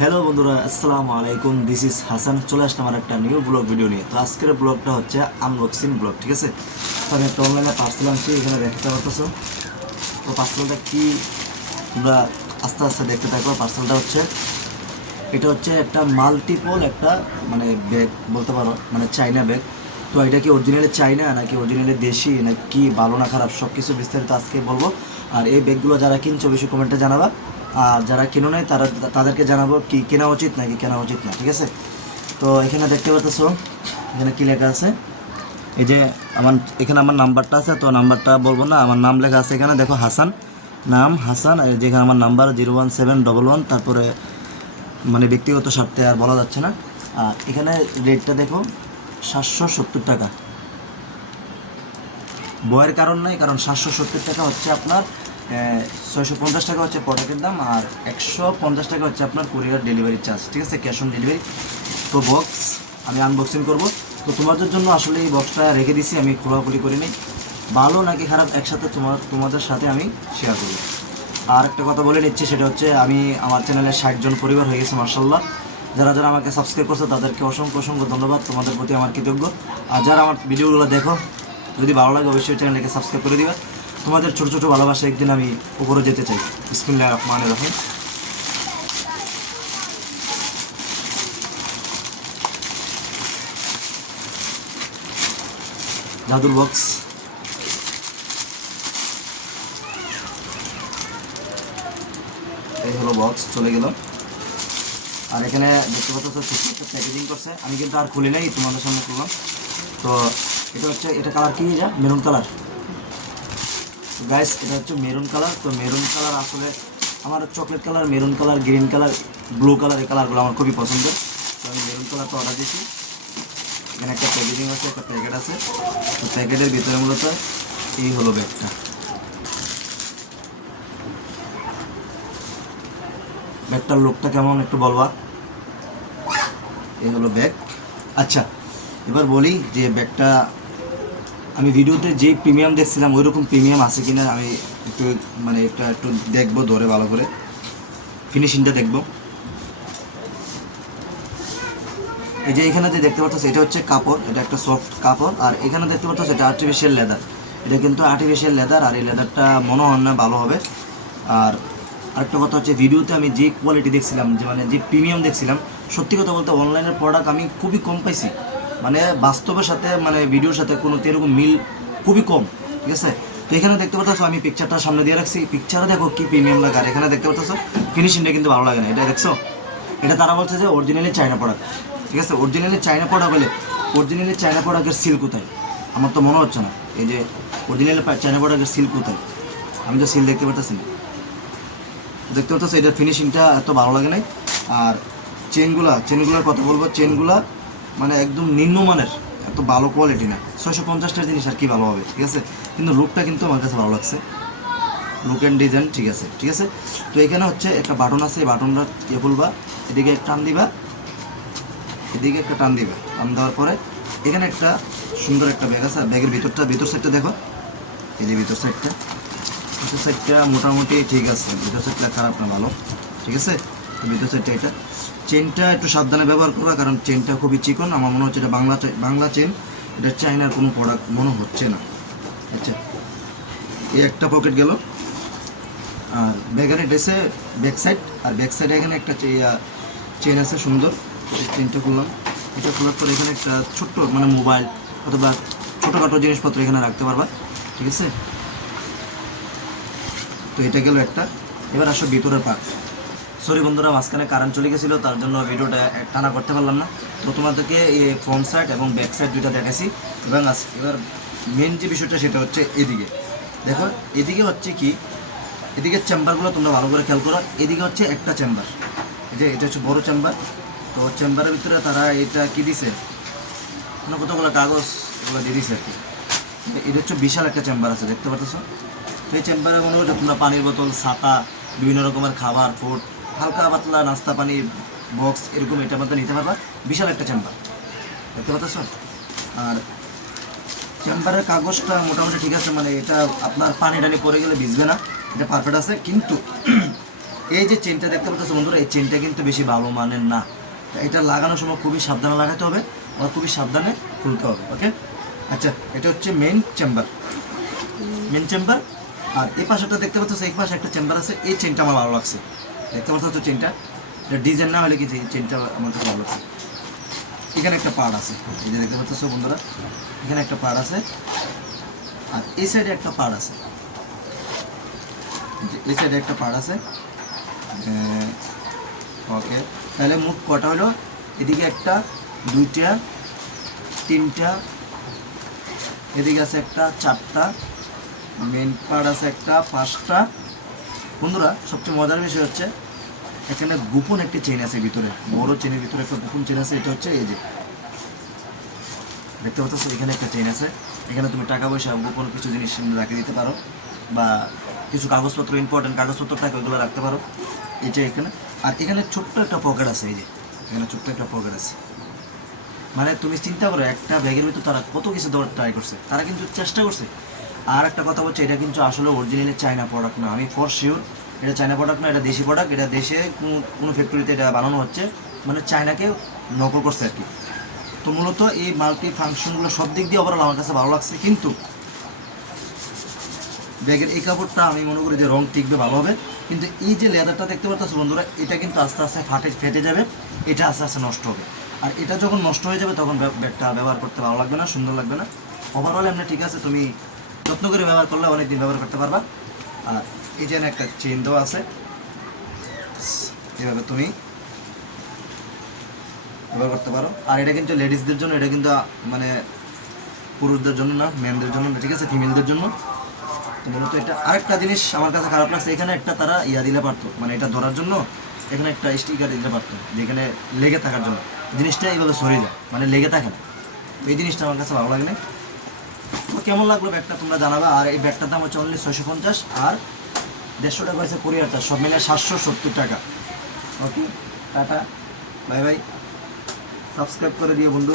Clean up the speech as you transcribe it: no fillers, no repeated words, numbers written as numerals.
Hello বন্ধুরা, আসসালামু আলাইকুম। This is Hasan. চলে আসলাম আমার একটা নিউ ব্লগ ভিডিও নিয়ে। তো আজকের ব্লগটা হচ্ছে আনবক্সিং ব্লগ, ঠিক আছে। তো আমি একটা অনলাইনে পার্সেল আনছি, এখানে দেখতে পারতেছো। তো পার্সেলটা কি তোমরা আস্তে আস্তে দেখতে থাকবো। পার্সেলটা হচ্ছে এটা হচ্ছে একটা মাল্টিপল একটা মানে ব্যাগ বলতে পারো, মানে চাইনা ব্যাগ। তো এটা কি অরিজিনালি চাইনা নাকি অরিজিনালি দেশি নাকি ভালো না খারাপ সব কিছু বিস্তারিত আজকে বলবো। আর এই ব্যাগগুলো যারা কিনছো অবশ্যই কমেন্টে জানাবা, আর যারা কিনো নাই তাদেরকে জানাবো কি কেনা উচিত নাকি কেনা উচিত না, ঠিক আছে। তো এখানে দেখতে পাচ্ছো, এখানে কি লেখা আছে, এই যে এখানে আমার নাম্বারটা আছে। তো নাম্বারটা বলবো না, আমার নাম লেখা আছে এখানে দেখো, হাসান, নাম হাসান। আর যেখানে আমার নাম্বার 01711, তারপরে মানে ব্যক্তিগত স্বার্থে আর বলা যাচ্ছে না। আর এখানে রেটটা দেখো 770 টাকা। বয়ের কারণ নাই, কারণ 770 টাকা হচ্ছে আপনার 650 টাকা হচ্ছে প্রোডাক্টের দাম, আর 150 টাকা হচ্ছে আপনার কুরিয়ার ডেলিভারি চার্জ, ঠিক আছে, ক্যাশ অন ডেলিভারি। তো বক্স আমি আনবক্সিং করব। তো তোমাদের জন্য আসলে এই বক্সটা রেখে দিছি, আমি খোলাখুলি করিনি। ভালো নাকি খারাপ একসাথে তোমাদের সাথে আমি শেয়ার করব। আর একটা কথা বলে নিচ্ছি, সেটা হচ্ছে আমি আমার চ্যানেলে 60 জন পরিবার হয়ে গেছে মার্শাল্লাহ। যারা যারা আমাকে সাবস্ক্রাইব করছে তাদেরকে অসংখ্য অসংখ্য ধন্যবাদ, তোমাদের প্রতি আমার কৃতজ্ঞ। আর যারা আমার ভিডিওগুলো দেখো, যদি ভালো লাগে অবশ্যই চ্যানেলটাকে সাবস্ক্রাইব করে দিবা। তোমাদের ছোটো ছোটো ভালোবাসা একদিন আমি উপরে যেতে চাই। বিসমিল্লাহির রহমানির রহিম। জাদুর বক্স, এই হলো বক্স, চলে গেল। আর এখানে দেখতে পাচ্ছ ছোট্ট একটা প্যাকেজিং করছে, আমি কিন্তু আর খুলি নাই, তোমাদের সামনে খুললাম। তো এটা হচ্ছে, এটা কালার কি যা মেরুন কালার। তো গাইস এটা হচ্ছে মেরুন কালার। তো মেরুন কালার আসলে আমার chocolate colour, maroon colour, green colour, blue colour, এই কালারগুলো আমার খুবই পছন্দের। তো আমি মেরুন কালারটা অর্ডার দিয়েছি। এখানে একটা প্যাকেজিং আছে, একটা প্যাকেট আছে। তো প্যাকেটের ভিতরে মূলত এই হলো ব্যাগটা। ব্যাগটার লুকটা কেমন একটু বলবা। এই হলো ব্যাগ। আচ্ছা, এবার বলি যে ব্যাগটা আমি ভিডিওতে যে প্রিমিয়াম দেখছিলাম ওই রকম প্রিমিয়াম আছে কিনা আমি একটু মানে একটু দেখবো, ধরে ভালো করে ফিনিশিংটা দেখবো। এই যে এখানে যে দেখতে পাচ্ছ এটা হচ্ছে কাপড়, এটা একটা সফট কাপড়। আর এখানে দেখতে পাচ্ছ এটা আর্টিফিশিয়াল লেদার, এটা কিন্তু আর্টিফিশিয়াল লেদার। আর এই লেদারটা মনে হয় না ভালো হবে। আর আরেকটা কথা হচ্ছে, ভিডিওতে আমি যে কোয়ালিটি দেখছিলাম, যে মানে যে প্রিমিয়াম দেখছিলাম, সত্যি কথা বলতে অনলাইনের প্রোডাক্ট আমি খুবই কম পাইছি। মানে বাস্তবের সাথে মানে ভিডিওর সাথে কোনো এরকম মিল খুবই কম, ঠিক আছে। তো এখানে দেখতে পাচ্ছ আমি পিকচারটা সামনে দিয়ে রাখছি, পিকচারে দেখো কি প্রিমিয়াম লাগে। আর এখানে দেখতে পাচ্ছ ফিনিশিংটা কিন্তু ভালো লাগে না, এটা দেখছো। এটা তারা বলছে যে অরিজিনালি চায়না প্রোডাক্ট, ঠিক আছে। অরিজিনালি চায়না প্রোডাক্ট হলে অরিজিনালি চায়না প্রোডাক্টের সিল কোথায়, আমার তো মনে হচ্ছে না। এই যে অরিজিনালি চায়না প্রোডাক্টের সিল কোথায়, আমি তো সিল দেখতে পারতেছি না। দেখতে পাচ্ছ এটার ফিনিশিংটা এত ভালো লাগে নাই। আর চেনগুলোর কথা বলবো, চেনগুলা মানে একদম নিম্নমানের, এত ভালো কোয়ালিটি না। 650টার জিনিস আর কি ভালো হবে, ঠিক আছে। কিন্তু লুকটা কিন্তু আমার কাছে ভালো লাগছে, লুক অ্যান্ড ডিজাইন ঠিক আছে, ঠিক আছে। তো এখানে হচ্ছে একটা বাটন আছে, এই বাটনটা ইয়ে বলবা, এদিকে একটা টান দিবা, এদিকে একটা টান দিবা। টান দেওয়ার পরে এখানে একটা সুন্দর একটা ব্যাগ আছে। আর ব্যাগের ভিতর সাইডটা দেখো, এই যে ভিতর সাইডটা মোটামুটি ঠিক আছে। ভিতর সাইডটা খারাপ না, ভালো, ঠিক আছে। তো ভিতর সাইডটা এটা, চেনটা একটু সাবধানে ব্যবহার করবা, কারণ চেনটা খুবই চিকন। আমার মনে হচ্ছে এটা বাংলা চেন, এটা চাইনার কোনো প্রোডাক্ট মনে হচ্ছে না। আচ্ছা, এই একটা পকেট গেল। আর ব্যাগের ড্রেসে ব্যাক সাইড, আর ব্যাক সাইডে এখানে একটা চেন আছে সুন্দর। চেনটা খুললাম, এটা খোলার পর এখানে একটা ছোট্ট মানে মোবাইল অথবা ছোটোখাটো জিনিসপত্র এখানে রাখতে পারবা, ঠিক আছে। তো এটা গেল একটা। এবার আসো ভিতরের পার্ট। সরি বন্ধুরা, মাঝখানে কারেন্ট চলে গেছিলো, তার জন্য ভিডিওটা টানা করতে পারলাম না। তো তোমাদেরকে এই ফ্রন্ট সাইড এবং ব্যাক সাইড দুইটা দেখাইছি। এবং এবার মেন যে বিষয়টা সেটা হচ্ছে এদিকে দেখো। এদিকে হচ্ছে কি, এদিকের চেম্বারগুলো তোমরা ভালো করে খেয়াল করো। এদিকে হচ্ছে একটা চেম্বার, এই যে এটা হচ্ছে বড় চেম্বার। তো চেম্বারের ভিতরে তারা এটা কি দিছে, মানে কতগুলো কাগজ এগুলো দিয়ে দিছে আর কি। এটা হচ্ছে বিশাল একটা চেম্বার আছে, দেখতে পাচ্ছ। তো এই চেম্বারে মনে হচ্ছে তোমরা পানির বোতল, ছাতা, বিভিন্ন রকমের খাবার, ফুড, হালকা পাতলা নাস্তা পানি বক্স এরকম এটার মধ্যে নিতে পারবা। বিশাল একটা চেম্বার, দেখতে পাচ্ছ। আর চেম্বারের কাগজটা মোটামুটি ঠিক আছে, মানে এটা আপনার পানি টানি পরে গেলে ভিজবে না, এটা পারফেক্ট আছে। কিন্তু এই যে চেনটা দেখতে পাচ্ছ বন্ধুরা, এই চেনটা কিন্তু বেশি ভালো মানের না। এটা লাগানোর সময় খুবই সাবধানে লাগাতে হবে আর খুবই সাবধানে খুলতে হবে। ওকে, আচ্ছা এটা হচ্ছে মেন চেম্বার। আর এই পাশেটা দেখতে পাচ্ছ, এই পাশে একটা চেম্বার আছে। এই চেনটা আমার ভালো লাগছে, দেখতে পাচ্ছ চেনটা, এটা ডিজাইন না হলে কি চেনটা আমার কাছে ভালো লাগছে। এখানে একটা পার্ট আছে, এই যে দেখতে পাচ্ছ বন্ধুরা, এখানে একটা পার্ট আছে আর এই সাইডে একটা পার্ট আছে, এই সাইডে একটা পার্ট আছে। ওকে, তাহলে মোট কটা হলো? এদিকে একটা, দুইটা, তিনটা, এদিকে আছে একটা, চারটা, মেন পার্ট আছে একটা, পাঁচটা। বন্ধুরা সবচেয়ে মজার বিষয় হচ্ছে এখানে গোপন একটি চেন আছে ভিতরে, বড় চেনের ভিতরে একটা গোপন চেন আছে। এটা হচ্ছে এই যে দেখতে পাচ্ছ, এখানে একটা চেন আছে। এখানে তুমি টাকা পয়সা, গোপন কিছু জিনিস রাখে দিতে পারো, বা কিছু কাগজপত্র, ইম্পর্টেন্ট কাগজপত্র থাকে ওইগুলো রাখতে পারো। এটা এখানে, আর এখানে ছোট্ট একটা পকেট আছে। এই যে এখানে ছোট্ট একটা পকেট আছে। মানে তুমি চিন্তা করো, একটা ব্যাগের ভিতর তারা কত কিছু দেওয়ার ট্রাই করছে, তারা কিন্তু চেষ্টা করছে। আর একটা কথা বলছে, এটা কিন্তু আসলে অরিজিনালি চায়না প্রোডাক্ট না, আমি ফর শিওর এটা চায়না প্রোডাক্ট না, এটা দেশি প্রোডাক্ট। এটা দেশে কোনো ফ্যাক্টরিতে এটা বানানো হচ্ছে, মানে চায়নাকে নকল করছে আর কি। তো মূলত এই মাল্টি ফাংশনগুলো সব দিক দিয়ে ওভারঅল আমার কাছে ভালো লাগছে। কিন্তু ব্যাগের এই কাপড়টা আমি মনে করি যে রং টিকবে ভালো হবে, কিন্তু এই যে লেদারটা দেখতে পাচ্ছ বন্ধুরা, এটা কিন্তু আস্তে আস্তে ফেটে যাবে, এটা আস্তে আস্তে নষ্ট হবে। আর এটা যখন নষ্ট হয়ে যাবে তখন ব্যাগটা ব্যবহার করতে ভালো লাগবে না, সুন্দর লাগবে না। ওভারঅল এমনি ঠিক আছে, তুমি যত্ন করে ব্যবহার করলে অনেকদিন ব্যবহার করতে পারবা। আর এই যে একটা চেন দেওয়া আছে, এভাবে তুমি ব্যবহার করতে পারো। আর এটা কিন্তু লেডিসদের জন্য, এটা কিন্তু মানে পুরুষদের জন্য না, মেনদের জন্য, ঠিক আছে, ফিমেলদের জন্য। মূলত এটা আরেকটা জিনিস আমার কাছে খারাপ লাগছে, এখানে একটা তারা দিলে পারতো, মানে এটা ধরার জন্য এখানে একটা স্টিকার দিতে পারতো, যেখানে লেগে থাকার জন্য। জিনিসটা এইভাবে সরে যায়, মানে লেগে থাকে না। এই জিনিসটা আমার কাছে ভালো লাগে না। তো কেমন লাগলো ব্যাগটা তোমরা জানাবা। আর এই ব্যাগটার দাম হচ্ছে অনলি 650, আর 150 টাকা হয়েছে কোরিয়ার চার্জ, সব মিলে 770 টাকা। ওকে, টাটা, বাই বাই, সাবস্ক্রাইব করে দিও বন্ধু।